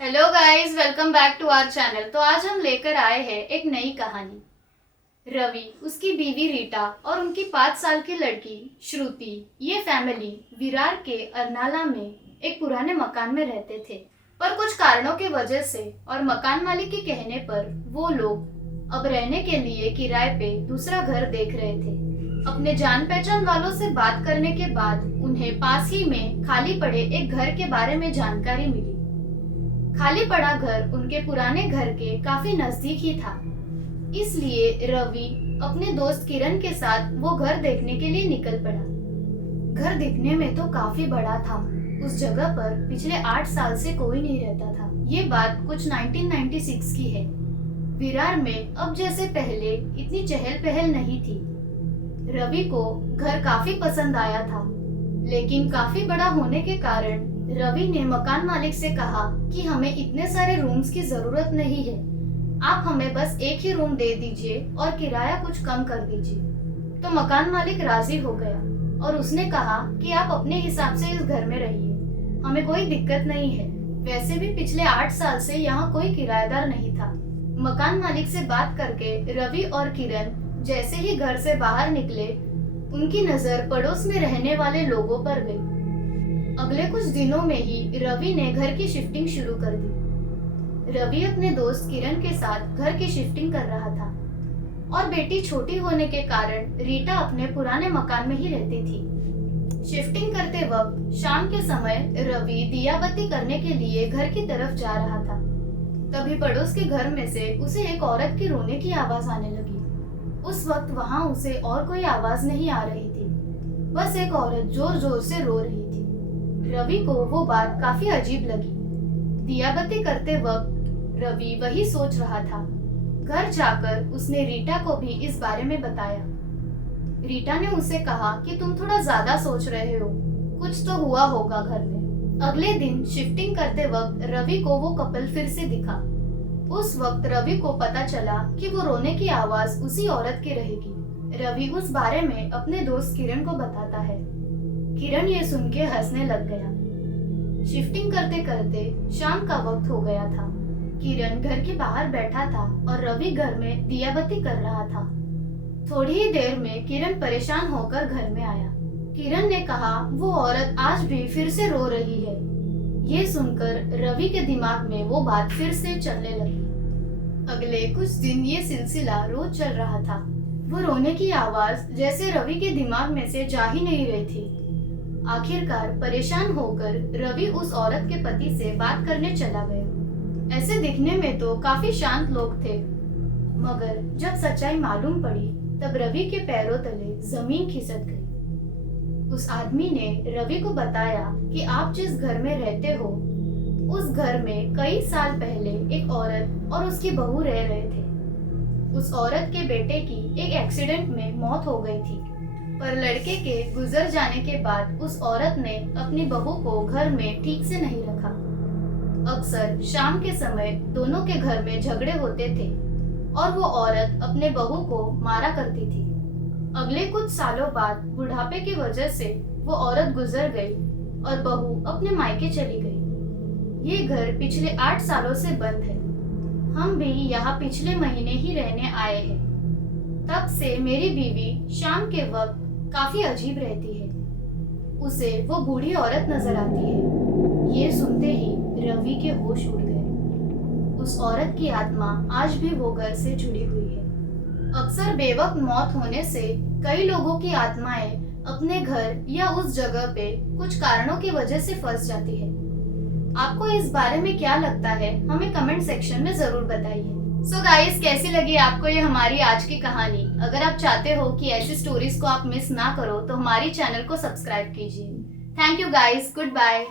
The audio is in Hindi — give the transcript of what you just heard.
Hello guys, welcome back to our channel. तो आज हम लेकर आए हैं एक नई कहानी। रवि, उसकी बीवी रीटा और उनकी 5 साल की लड़की श्रुति, ये फैमिली विरार के अरनाला में एक पुराने मकान में रहते थे। पर कुछ कारणों के वजह से और मकान मालिक के कहने पर वो लोग अब रहने के लिए किराए पे दूसरा घर देख रहे थे। अपने जान पहचान वालों से बात करने के बाद उन्हें पास ही में खाली पड़े एक घर के बारे में जानकारी मिली। खाली पड़ा घर उनके पुराने घर के काफी नजदीक ही था, इसलिए रवि अपने दोस्त किरण के साथ वो घर देखने के लिए निकल पड़ा। घर दिखने में तो काफी बड़ा था। उस जगह पर पिछले 8 साल से कोई नहीं रहता था। ये बात कुछ 1996 की है। विरार में अब जैसे पहले इतनी चहल पहल नहीं थी। रवि को घर काफी पसंद आया था, लेकिन काफी बड़ा होने के कारण रवि ने मकान मालिक से कहा कि हमें इतने सारे रूम्स की जरूरत नहीं है, आप हमें बस एक ही रूम दे दीजिए और किराया कुछ कम कर दीजिए। तो मकान मालिक राजी हो गया और उसने कहा कि आप अपने हिसाब से इस घर में रहिए, हमें कोई दिक्कत नहीं है। वैसे भी पिछले 8 साल से यहाँ कोई किराएदार नहीं था। मकान मालिक से बात करके रवि और किरण जैसे ही घर से बाहर निकले, उनकी नजर पड़ोस में रहने वाले लोगों पर गई। अगले कुछ दिनों में ही रवि ने घर की शिफ्टिंग शुरू कर दी। रवि अपने दोस्त किरण के साथ घर की शिफ्टिंग कर रहा था और बेटी छोटी होने के कारण रीटा अपने पुराने मकान में ही रहती थी। शिफ्टिंग करते वक्त शाम के समय रवि दिया बत्ती करने के लिए घर की तरफ जा रहा था। तभी पड़ोस के घर में से उसे एक औरत की रोने की आवाज आने लगी। उस वक्त वहाँ उसे और कोई आवाज नहीं आ रही थी, बस एक औरत जोर जोर से रो रही थी। रवि को वो बात काफी अजीब लगी। दिया बत्ती करते वक्त रवि वही सोच रहा था। घर जाकर उसने रीटा को भी इस बारे में बताया। रीटा ने उसे कहा कि तुम थोड़ा ज्यादा सोच रहे हो, कुछ तो हुआ होगा घर में। अगले दिन शिफ्टिंग करते वक्त रवि को वो कपल फिर से दिखा। उस वक्त रवि को पता चला कि वो रोने की आवाज उसी औरत की रहेगी। रवि उस बारे में अपने दोस्त किरण को बताता है। किरण ये सुन के हंसने लग गया। शिफ्टिंग करते करते शाम का वक्त हो गया था। किरण घर के बाहर बैठा था और रवि घर में दिया बत्ती कर रहा था। थोड़ी ही देर में किरण परेशान होकर घर में आया। किरण ने कहा वो औरत आज भी फिर से रो रही है। ये सुनकर रवि के दिमाग में वो बात फिर से चलने लगी। अगले कुछ दिन ये सिलसिला रोज चल रहा था। वो रोने की आवाज जैसे रवि के दिमाग में से जा ही नहीं रही थी। आखिरकार परेशान होकर रवि उस औरत के पति से बात करने चला गया। ऐसे दिखने में तो काफी शांत लोग थे, मगर जब सच्चाई मालूम पड़ी तब रवि के पैरों तले जमीन खिसक गई। उस आदमी ने रवि को बताया कि आप जिस घर में रहते हो, उस घर में कई साल पहले एक औरत और उसकी बहू रह रहे थे। उस औरत के बेटे की एक एक्सीडेंट में मौत हो गई थी, पर लड़के के गुजर जाने के बाद उस औरत ने अपनी बहू को घर में ठीक से नहीं रखा। अक्सर शाम के समय दोनों के घर में झगड़े होते थे और वो औरत अपने बहू को मारा करती थी। अगले कुछ सालों बाद बुढ़ापे की वजह से वो औरत गुजर गई और बहू अपने मायके चली गई। ये घर पिछले 8 सालों से बंद है। हम भी यहाँ पिछले महीने ही रहने आए हैं। तब से मेरी बीवी शाम के वक्त काफी अजीब रहती है। उसे वो बूढ़ी औरत नजर आती है। ये सुनते ही रवि के होश उड़ गए। उस औरत की आत्मा आज भी वो घर से जुड़ी हुई है। अक्सर बेवक्त मौत होने से कई लोगों की आत्माएं अपने घर या उस जगह पे कुछ कारणों की वजह से फंस जाती है। आपको इस बारे में क्या लगता है, हमें कमेंट सेक्शन में जरूर बताइए। सो गाइस, कैसी लगी आपको ये हमारी आज की कहानी? अगर आप चाहते हो कि ऐसी स्टोरीज को आप मिस ना करो तो हमारी चैनल को सब्सक्राइब कीजिए। Thank you guys, good bye.